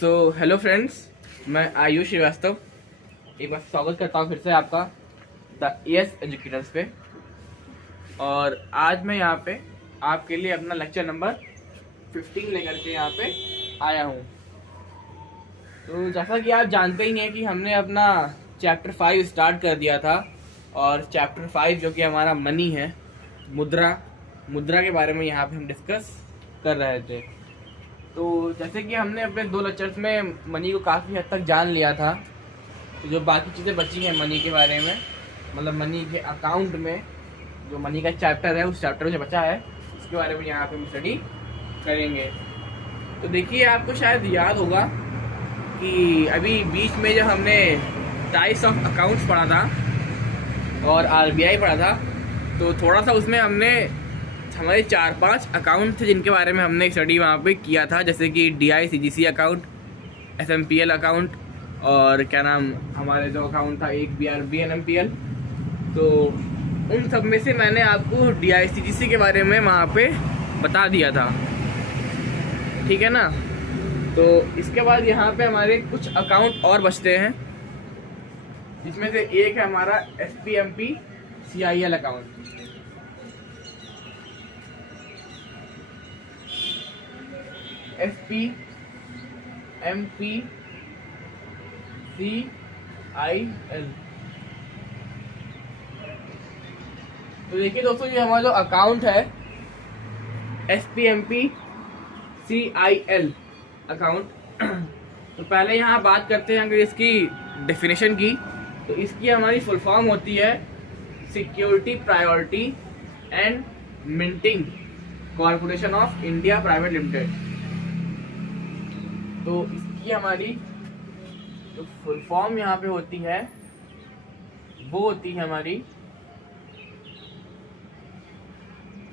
Hello friends, मैं आयुष श्रीवास्तव एक बार स्वागत करता हूँ फिर से आपका द एस एजुकेटर्स पे। और आज मैं यहाँ पे आपके लिए अपना लेक्चर नंबर 15 लेकर के यहाँ पे आया हूँ। तो जैसा कि आप जानते ही हैं कि हमने अपना चैप्टर 5 स्टार्ट कर दिया था, और चैप्टर 5 जो कि हमारा मनी है, मुद्रा के बारे में यहाँ पे हम डिस्कस कर रहे थे। तो जैसे कि हमने अपने 2 लेक्चर्स में मनी को काफ़ी हद तक जान लिया था, तो जो बाकी चीज़ें बची हैं मनी के बारे में, मतलब मनी के अकाउंट में जो मनी का चैप्टर है, उस चैप्टर में जो बचा है उसके बारे में यहाँ पे हम स्टडी करेंगे। तो देखिए, आपको शायद याद होगा कि अभी बीच में जब हमने टाइप्स ऑफ अकाउंट्स पढ़ा था और आरबीआई पढ़ा था, तो थोड़ा सा उसमें हमने हमारे 4-5 अकाउंट थे जिनके बारे में हमने स्टडी वहाँ पे किया था, जैसे कि DICGC अकाउंट, SMPL अकाउंट, और क्या नाम हमारे जो अकाउंट था एक BNMPL। तो उन सब में से मैंने आपको DICGC के बारे में वहाँ पे बता दिया था, ठीक है ना। तो इसके बाद यहाँ पे हमारे कुछ अकाउंट और बचते हैं, जिसमें से एक है हमारा SPMPCIL अकाउंट। SPMPCIL। तो देखिए दोस्तों, ये हमारा जो अकाउंट है SPMPCIL अकाउंट, तो पहले यहाँ बात करते हैं अगर इसकी डेफिनेशन की, तो इसकी हमारी फुल फॉर्म होती है security priority and minting corporation of India private limited. तो इसकी हमारी जो फुल फॉर्म यहाँ पे होती है वो होती है हमारी,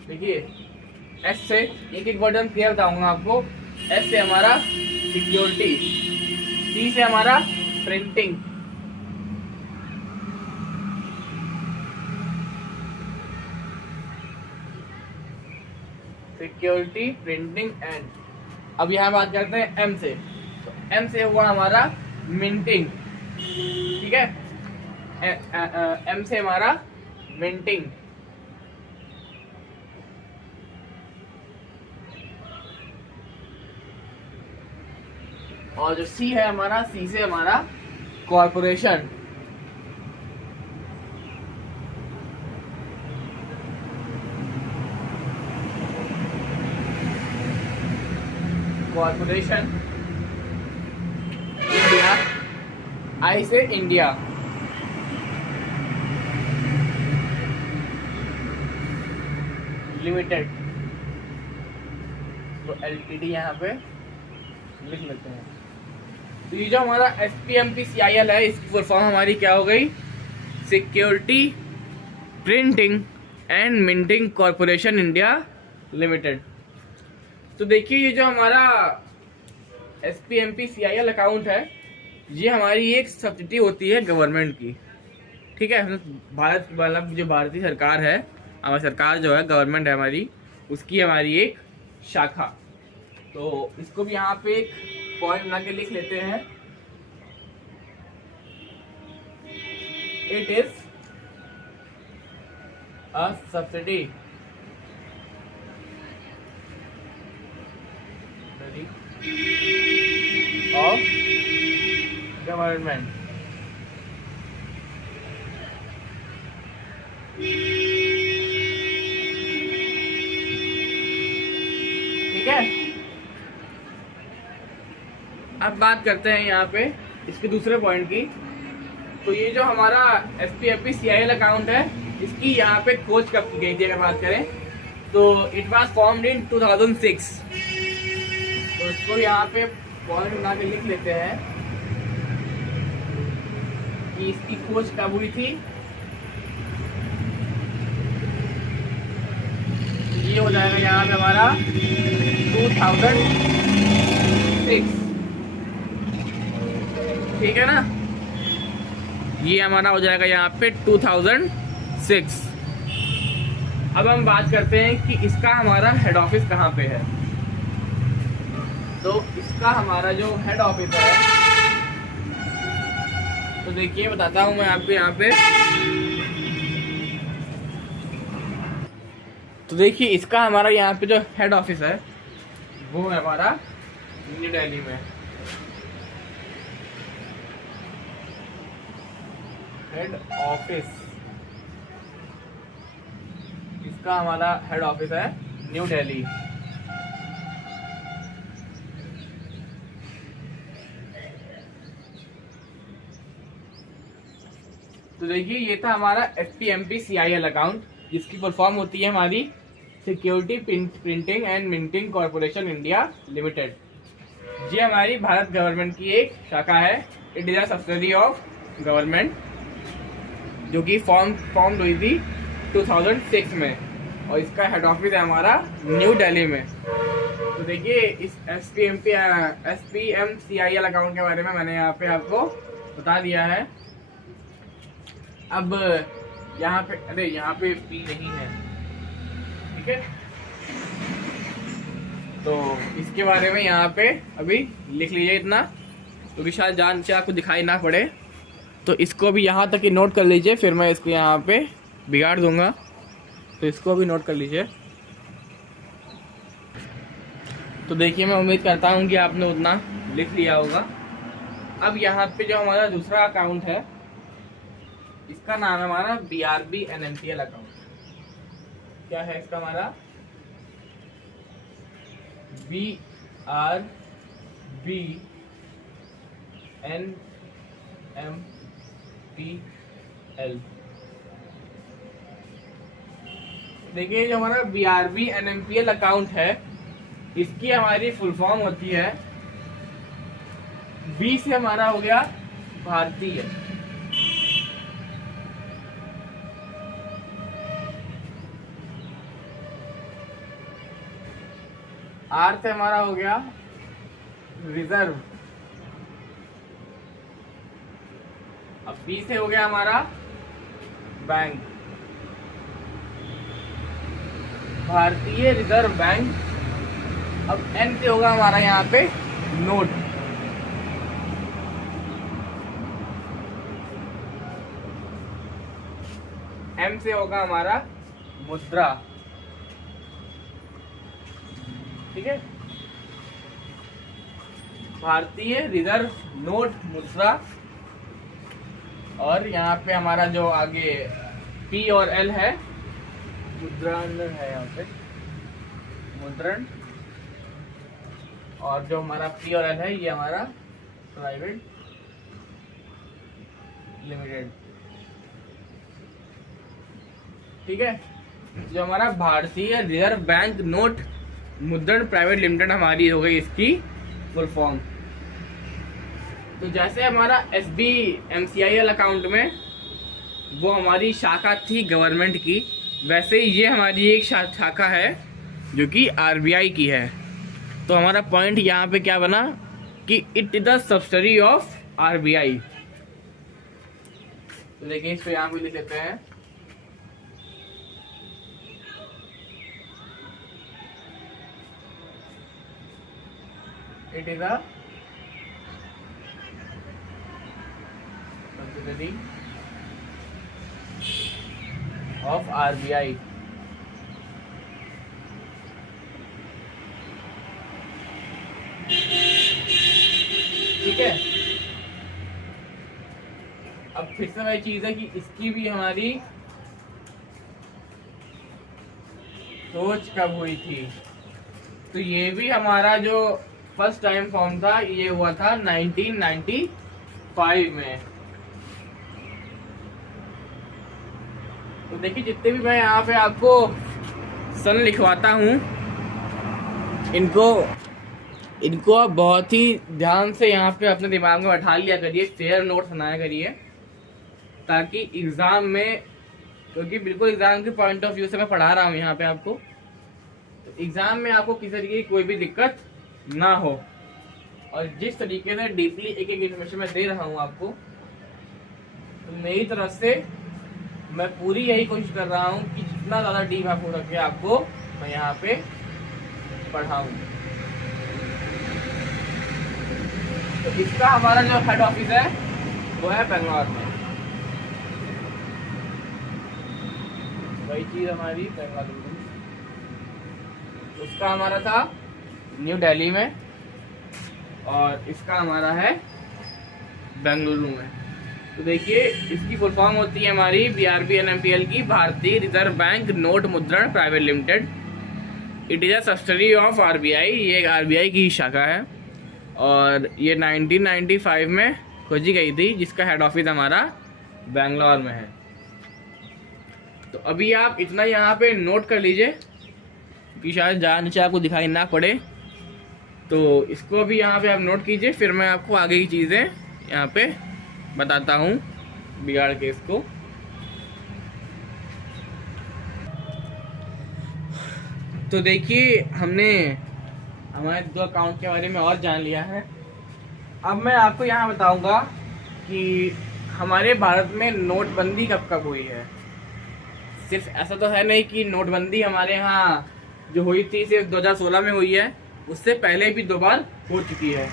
देखिए एस से एक एक वर्ड क्लियर बताऊंगा आपको। एस से हमारा सिक्योरिटी, सी से हमारा प्रिंटिंग, सिक्योरिटी प्रिंटिंग एंड, अब यहाँ बात करते हैं एम से। तो एम से हुआ हमारा मिंटिंग, ठीक है। एम से हमारा मिंटिंग, और जो सी है हमारा, सी से हमारा कॉर्पोरेशन, कॉर्पोरेशन इंडिया, आई से इंडिया, लिमिटेड, तो LTD यहाँ पे लिख लेते हैं। तो ये जो हमारा SPMPCIL है, इसकी फुल फॉर्म हमारी क्या हो गई, security printing and minting corporation India limited. तो देखिए, ये जो हमारा SPMPCIL अकाउंट है, ये हमारी एक सब्सिडी होती है गवर्नमेंट की, ठीक है। भारत मतलब जो भारतीय सरकार है, हमारी सरकार जो है, गवर्नमेंट है हमारी, उसकी हमारी एक शाखा। तो इसको भी यहाँ पे एक पॉइंट बना के लिख लेते हैं, it is a subsidy of government। ठीक है। अब बात करते हैं यहाँ पे इसके दूसरे पॉइंट की। तो ये जो हमारा SPMPCIL अकाउंट है, इसकी यहाँ पे खोज कब की गई थी अगर बात करें, तो इट वाज फॉर्म्ड इन 2006। तो इसको यहाँ पे पॉइंट बना के लिख लेते हैं कि इसकी खोज कब हुई थी। ये हो जाएगा यहाँ पे हमारा 2006, ठीक है ना। ये हमारा हो जाएगा यहाँ पे 2006। अब हम बात करते हैं कि इसका हमारा हेड ऑफिस कहाँ पे है। तो इसका हमारा जो हेड ऑफिस है, तो देखिए बताता हूँ मैं आपको यहाँ पे। तो देखिए इसका हमारा यहाँ पे जो हेड ऑफिस है वो है हमारा न्यू दिल्ली में। हेड ऑफिस, इसका हमारा हेड ऑफिस है न्यू दिल्ली। तो देखिए ये था हमारा SPMPCIL अकाउंट, जिसकी फुल फॉर्म होती है हमारी security printing and minting corporation India limited. ये हमारी भारत गवर्नमेंट की एक शाखा है। It is a subsidiary of government, जो कि फॉर्म हुई थी 2006 में, और इसका हेड ऑफिस है हमारा न्यू दिल्ली में। तो देखिए इस SPMCIL अकाउंट के बारे में मैंने यहाँ पे आपको बता दिया है। अब यहाँ पे यहाँ पे P नहीं है, ठीक है। तो इसके बारे में यहाँ पे अभी लिख लीजिए इतना, क्योंकि शायद जान से आपको दिखाई ना पड़े, तो इसको भी यहाँ तक ही नोट कर लीजिए, फिर मैं इसको यहाँ पे बिगाड़ दूंगा, तो इसको भी नोट कर लीजिए। तो देखिए मैं उम्मीद करता हूँ कि आपने उतना लिख लिया होगा। अब यहाँ पे जो हमारा दूसरा अकाउंट है, इसका नाम है हमारा BRB NMPL अकाउंट। क्या है इसका हमारा BRB NMPL। देखिए जो हमारा BRB NMPL अकाउंट है, इसकी हमारी फुल फॉर्म होती है, B से हमारा हो गया भारतीय, R से हमारा हो गया रिजर्व, अब B से हो गया हमारा बैंक, भारतीय रिजर्व बैंक। अब N से होगा हमारा यहाँ पे नोट, M से होगा हमारा मुद्रा, ठीक है। भारतीय रिजर्व नोट मुद्रा। और यहाँ पे हमारा जो आगे P और L है, मुद्रण है यहाँ पे, मुद्रण। और जो हमारा P और L है ये हमारा प्राइवेट लिमिटेड, ठीक है। जो हमारा भारतीय रिजर्व बैंक नोट मुद्रण प्राइवेट लिमिटेड हमारी हो गई इसकी फुल फॉर्म। तो जैसे हमारा SPMCIL अकाउंट में वो हमारी शाखा थी गवर्नमेंट की, वैसे ये हमारी एक शाखा है जो कि RBI की है। तो हमारा पॉइंट यहाँ पे क्या बना कि it is the subsidiary of RBI। तो देखिए इसको यहाँ पे लिख लेते हैं, it is a subsidiary of RBI। ठीक है। अब फिर से वही चीज है कि इसकी भी हमारी सोच कब हुई थी, तो ये भी हमारा जो फर्स्ट टाइम फॉर्म था ये हुआ था 1995 में। तो देखिए जितने भी मैं यहाँ पे आपको सन लिखवाता हूँ, इनको आप बहुत ही ध्यान से यहाँ पे अपने दिमाग में बैठा लिया करिए, फेयर नोट्स बनाया करिए, ताकि एग्ज़ाम में, क्योंकि बिल्कुल एग्ज़ाम के पॉइंट ऑफ व्यू से मैं पढ़ा रहा हूँ यहाँ पे आपको, तो एग्ज़ाम में आपको किसी तरीके की कोई भी दिक्कत ना हो। और जिस तरीके से डीपली एक एक इन्फॉर्मेशन मैं दे रहा हूँ आपको, तो मेरी तरफ से मैं पूरी यही कोशिश कर रहा हूँ कि जितना ज़्यादा डीप आप हो सके आपको मैं यहाँ पे पढ़ाऊँ। इसका हमारा जो हेड ऑफिस है वो है बेंगलोर में। वही चीज़ हमारी बेंगलुरु, उसका हमारा था न्यू दिल्ली में और इसका हमारा है बेंगलुरु में। तो देखिए इसकी फुल फॉर्म होती है हमारी BRB NMPL की, भारतीय रिजर्व बैंक नोट मुद्रण private limited. It is a subsidiary of RBI, ये एक RBI की शाखा है और ये 1995 में खोजी गई थी, जिसका हेड ऑफिस हमारा बेंगलोर में है। तो अभी आप इतना यहाँ पे नोट कर लीजिए कि शायद जहाँ नीचे आपको दिखाई ना पड़े, तो इसको भी यहाँ पे आप नोट कीजिए, फिर मैं आपको आगे की चीज़ें यहाँ पे बताता हूँ बिगाड़ के इसको। तो देखिए हमने हमारे 2 अकाउंट के बारे में और जान लिया है। अब मैं आपको यहाँ बताऊँगा कि हमारे भारत में नोटबंदी कब कब हुई है। सिर्फ ऐसा तो है नहीं कि नोटबंदी हमारे यहाँ जो हुई थी सिर्फ 2016 में हुई है, उससे पहले भी 2 बार हो चुकी है।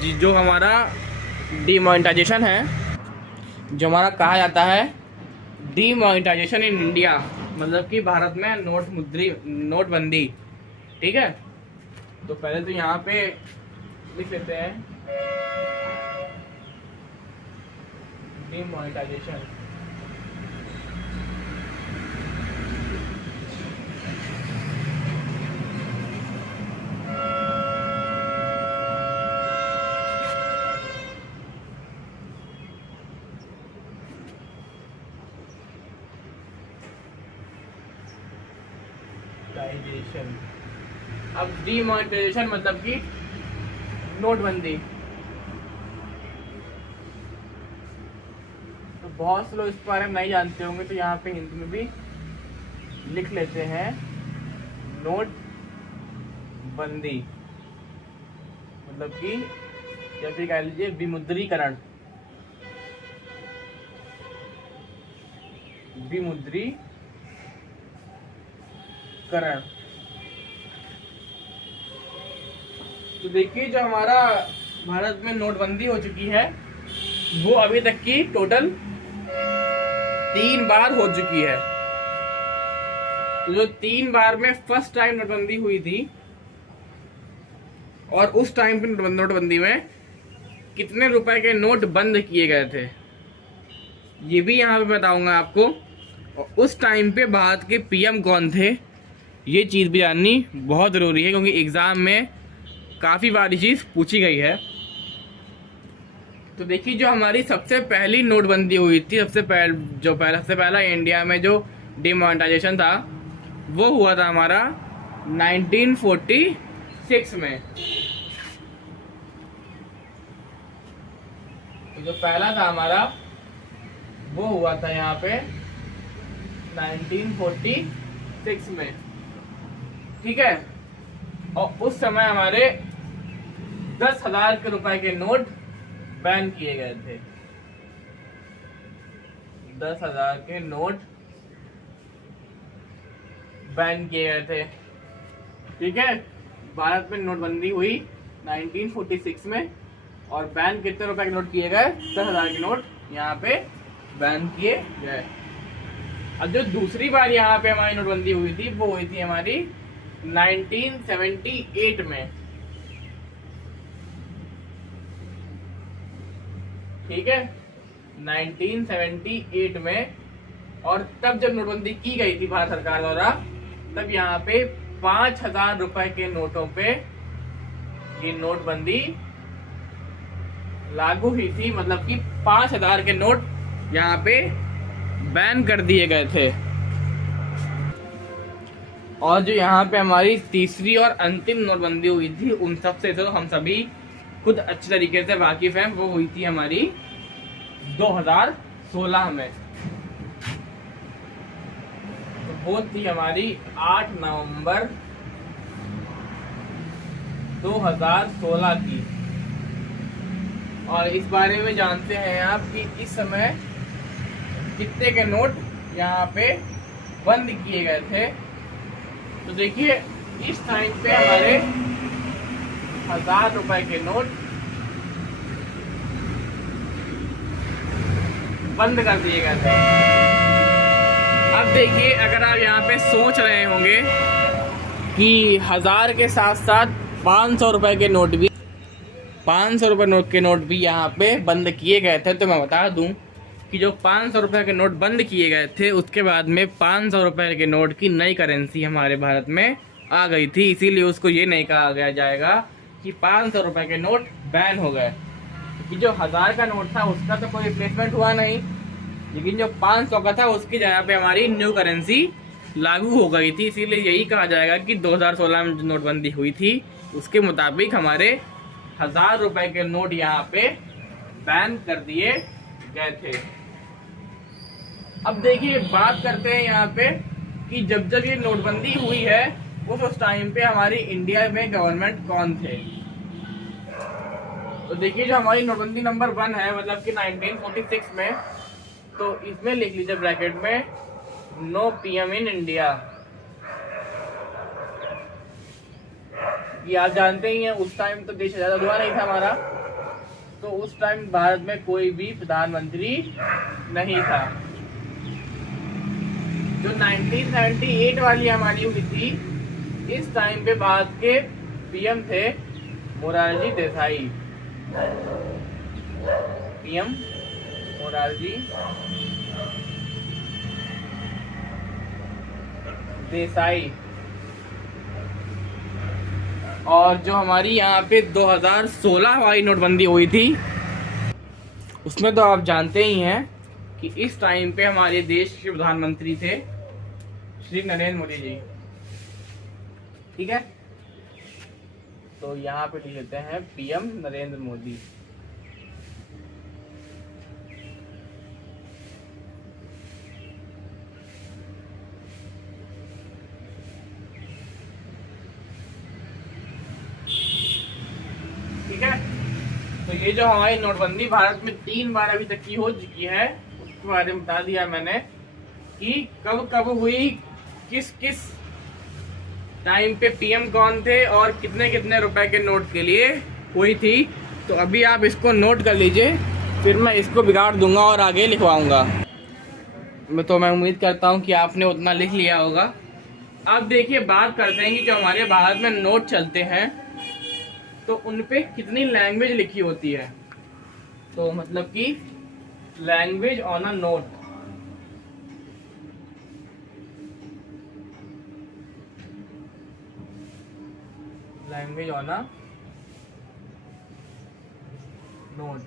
जी, जो हमारा डीमोनेटाइजेशन है, जो हमारा कहा जाता है डीमोनेटाइजेशन इन इंडिया, मतलब कि भारत में नोटबंदी, ठीक है। तो पहले तो यहाँ पे लिख लेते हैं डीमोनेटाइजेशन। अब डीमोनेटाइजेशन मतलब कि नोटबंदी। तो बहुत से लोग इस बारे में नहीं जानते होंगे, तो यहाँ पे हिंदी में भी लिख लेते हैं नोटबंदी, मतलब कि या फिर कह लीजिए विमुद्रीकरण। विमुद्रीकरण। तो देखिए जो हमारा भारत में नोटबंदी हो चुकी है वो अभी तक की टोटल 3 बार हो चुकी है। तो जो 3 बार में फर्स्ट टाइम नोटबंदी हुई थी और उस टाइम पे नोटबंदी में कितने रुपए के नोट बंद किए गए थे ये भी यहाँ पे बताऊंगा आपको। और उस टाइम पे भारत के PM कौन थे, ये चीज़ भी जाननी बहुत ज़रूरी है, क्योंकि एग्ज़ाम में काफ़ी बार ये चीज़ पूछी गई है। तो देखिए जो हमारी सबसे पहली नोटबंदी हुई थी, सबसे पहला इंडिया में जो डिमोनेटाइजेशन था वो हुआ था हमारा 1946 में। तो जो पहला था हमारा वो हुआ था यहाँ पे 1946 में, ठीक है। और उस समय हमारे 10,000 के रुपए के नोट बैन किए गए थे। 10,000 के नोट बैन किए गए थे, ठीक है। भारत में नोटबंदी हुई 1946 में और बैन कितने रुपए के नोट किए गए? 10,000 के नोट यहाँ पे बैन किए गए। अब जो दूसरी बार यहाँ पे हमारी नोटबंदी हुई थी वो हुई थी हमारी 1978 में, ठीक है, 1978 में। और तब जब नोटबंदी की गई थी भारत सरकार द्वारा, तब यहाँ पे 5,000 रुपए के नोटों पे ये नोटबंदी लागू हुई थी, मतलब कि 5,000 के नोट यहाँ पे बैन कर दिए गए थे। और जो यहाँ पे हमारी तीसरी और अंतिम नोटबंदी हुई थी, उन सब से तो हम सभी खुद अच्छी तरीके से वाकिफ हैं, वो हुई थी हमारी 2016 में। तो वो थी हमारी 8 नवंबर 2016 की। और इस बारे में जानते हैं आप कि इस समय कितने के नोट यहाँ पे बंद किए गए थे। तो देखिए इस टाइम पे हमारे 1,000 रुपए के नोट बंद कर दिए गए थे। अब देखिए, अगर आप यहाँ पे सोच रहे होंगे कि 1000 के साथ साथ 500 रुपए के नोट भी 500 रुपये नोट के नोट भी यहाँ पे बंद किए गए थे, तो मैं बता दूं कि जो 500 रुपये के नोट बंद किए गए थे उसके बाद में 500 रुपये के नोट की नई करेंसी हमारे भारत में आ गई थी। इसीलिए उसको ये नहीं कहा गया जाएगा कि 500 रुपये के नोट बैन हो गए, कि जो 1000 का नोट था उसका तो कोई रिप्लेसमेंट हुआ नहीं, लेकिन जो 500 का था उसकी जगह पे हमारी न्यू करेंसी लागू हो गई थी। इसीलिए यही कहा जाएगा कि 2016 में जो नोटबंदी हुई थी उसके मुताबिक हमारे 1000 रुपए के नोट यहाँ पे बैन कर दिए गए थे। अब देखिए, बात करते हैं यहाँ पे कि जब जब ये नोटबंदी हुई है उस टाइम पे हमारी इंडिया में गवर्नमेंट कौन थे। तो देखिए, जो हमारी नोटबंदी नंबर 1 है, मतलब कि 1946 में, तो इसमें लिख लीजिए ब्रैकेट में नो पीएम इन इंडिया। ये आप जानते ही हैं, उस टाइम तो देश आजाद हुआ नहीं था हमारा, तो उस टाइम भारत में कोई भी प्रधानमंत्री नहीं था। जो 1978 वाली हमारी हुई थी, इस टाइम पे भारत के पीएम थे मोरारजी देसाई। पीएम मोरारजी देसाई। और जो हमारी यहाँ पे 2016 वाली नोटबंदी हुई थी उसमें तो आप जानते ही हैं कि इस टाइम पे हमारे देश के प्रधानमंत्री थे श्री नरेंद्र मोदी जी। ठीक है, तो यहाँ पे लिख लेते हैं पीएम नरेंद्र मोदी। ठीक है, तो ये जो हमारी नोटबंदी भारत में 3 बार अभी तक की हो चुकी है, उसके बारे में बता दिया मैंने कि कब कब हुई, किस किस टाइम पे पीएम कौन थे और कितने कितने रुपए के नोट के लिए हुई थी। तो अभी आप इसको नोट कर लीजिए, फिर मैं इसको बिगाड़ दूंगा और आगे लिखवाऊंगा। तो मैं उम्मीद करता हूँ कि आपने उतना लिख लिया होगा। अब देखिए, बात करते हैं कि जो हमारे भारत में नोट चलते हैं तो उन पे कितनी लैंग्वेज लिखी होती है। तो मतलब कि language on a note, language on a note.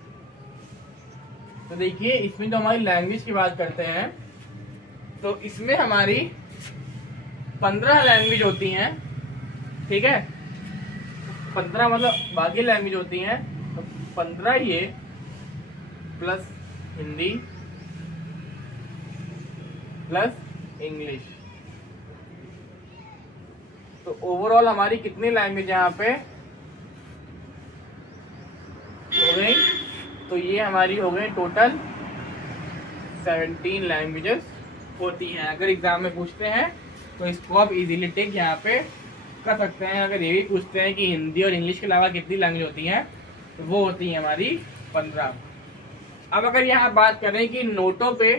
तो देखिए, इसमें जो हमारी लैंग्वेज की बात करते हैं तो इसमें हमारी 15 लैंग्वेज होती हैं। ठीक है, 15 मतलब बाकी लैंग्वेज होती हैं, तो 15 ये प्लस हिंदी प्लस इंग्लिश, तो ओवरऑल हमारी कितनी लैंग्वेज यहाँ पे हो गई। तो ये हमारी हो गई टोटल 17 लैंग्वेजेस होती हैं। अगर एग्जाम में पूछते हैं तो इसको आप इजीली टिक यहाँ पे कर सकते हैं। अगर ये भी पूछते हैं कि हिंदी और इंग्लिश के अलावा कितनी लैंग्वेज होती हैं, तो वो होती है हमारी 15। अब अगर यहाँ बात करें कि नोटों पे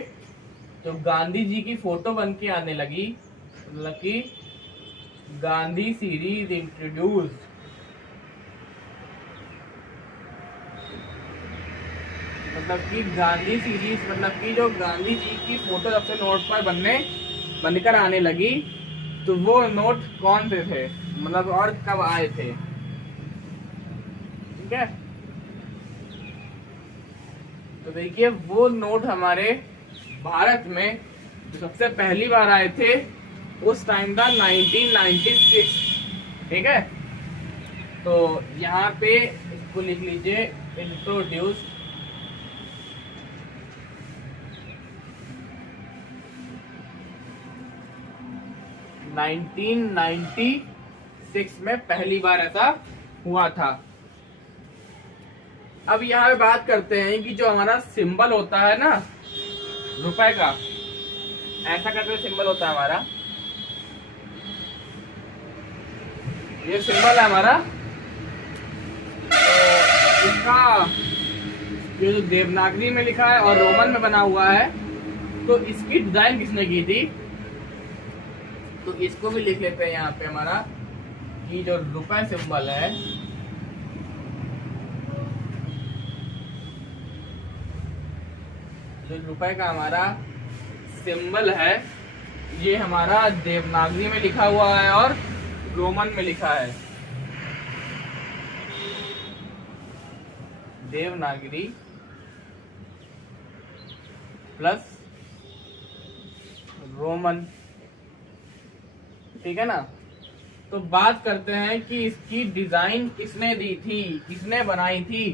तो गांधी जी की फोटो बन के आने लगी, मतलब कि गांधी सीरीज इंट्रोड्यूस्ड, मतलब कि गांधी सीरीज, मतलब कि जो गांधी जी की फोटो जब से नोट पर बनकर आने लगी, तो वो नोट कौन से थे, मतलब और कब आए थे। ठीक है, तो देखिए, वो नोट हमारे भारत में जो सबसे पहली बार आए थे उस टाइम था 1996। ठीक है, तो यहाँ पे इसको लिख लीजिए इंट्रोड्यूस। नाइनटीन 96 में पहली बार ऐसा हुआ था। अब यहाँ पे बात करते हैं कि जो हमारा सिंबल होता है ना रुपए का, ऐसा करके सिंबल होता है हमारा, ये सिंबल है हमारा, तो इसका ये जो देवनागरी में लिखा है और रोमन में बना हुआ है, तो इसकी डिजाइन किसने की थी, तो इसको भी लिख लेते हैं यहाँ पे हमारा कि जो रुपए सिंबल है, जो रुपए का हमारा सिंबल है, ये हमारा देवनागरी में लिखा हुआ है और रोमन में लिखा है। देवनागरी प्लस रोमन, ठीक है ना। तो बात करते हैं कि इसकी डिजाइन किसने दी थी, किसने बनाई थी,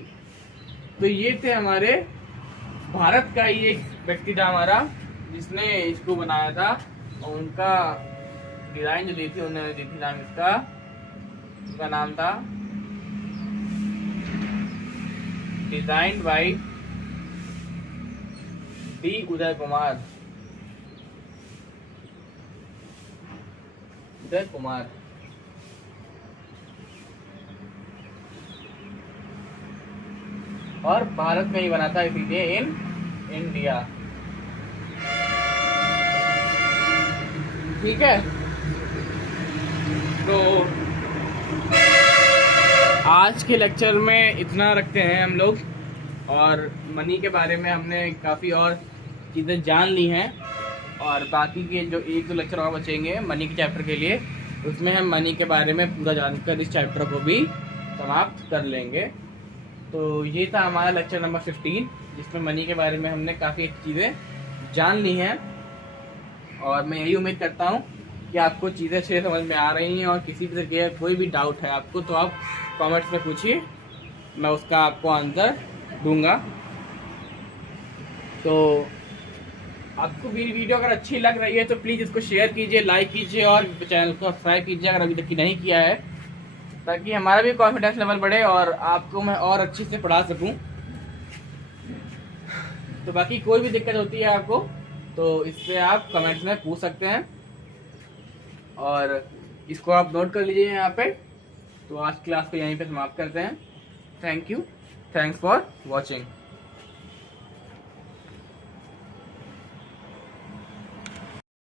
तो ये थे हमारे भारत का ही एक व्यक्ति था हमारा, जिसने इसको बनाया था, और उनका डिजाइन जो दी थी उन्होंने दी थी, नाम उसका नाम था designed bye D Uday Kumar. Uday Kumar और भारत में ही बना था, इसीलिए इन इंडिया, ठीक है। तो आज के लेक्चर में इतना रखते हैं हम लोग, और मनी के बारे में हमने काफ़ी और चीज़ें जान ली हैं, और बाकी के जो एक दो लेक्चर और बचेंगे मनी के चैप्टर के लिए, उसमें हम मनी के बारे में पूरा जानकर इस चैप्टर को भी समाप्त कर लेंगे। तो ये था हमारा लेक्चर नंबर 15, जिसमें मनी के बारे में हमने काफ़ी चीज़ें जान ली हैं, और मैं यही उम्मीद करता हूँ कि आपको चीज़ें अच्छे समझ में आ रही हैं, और किसी भी तरीके का कोई भी डाउट है आपको तो आप कमेंट्स में पूछिए, मैं उसका आपको आंसर दूंगा। तो आपको मेरी वीडियो अगर अच्छी लग रही है तो प्लीज़ इसको शेयर कीजिए, लाइक कीजिए, और चैनल को सब्सक्राइब कीजिए अगर अभी तक नहीं किया है, ताकि हमारा भी कॉन्फिडेंस लेवल बढ़े और आपको मैं और अच्छे से पढ़ा सकूं। तो बाकी कोई भी दिक्कत होती है आपको तो इससे आप कमेंट्स में पूछ सकते हैं, और इसको आप नोट कर लीजिए यहाँ पे। तो आज क्लास को यहीं पे समाप्त करते हैं। Thank you, thanks for watching.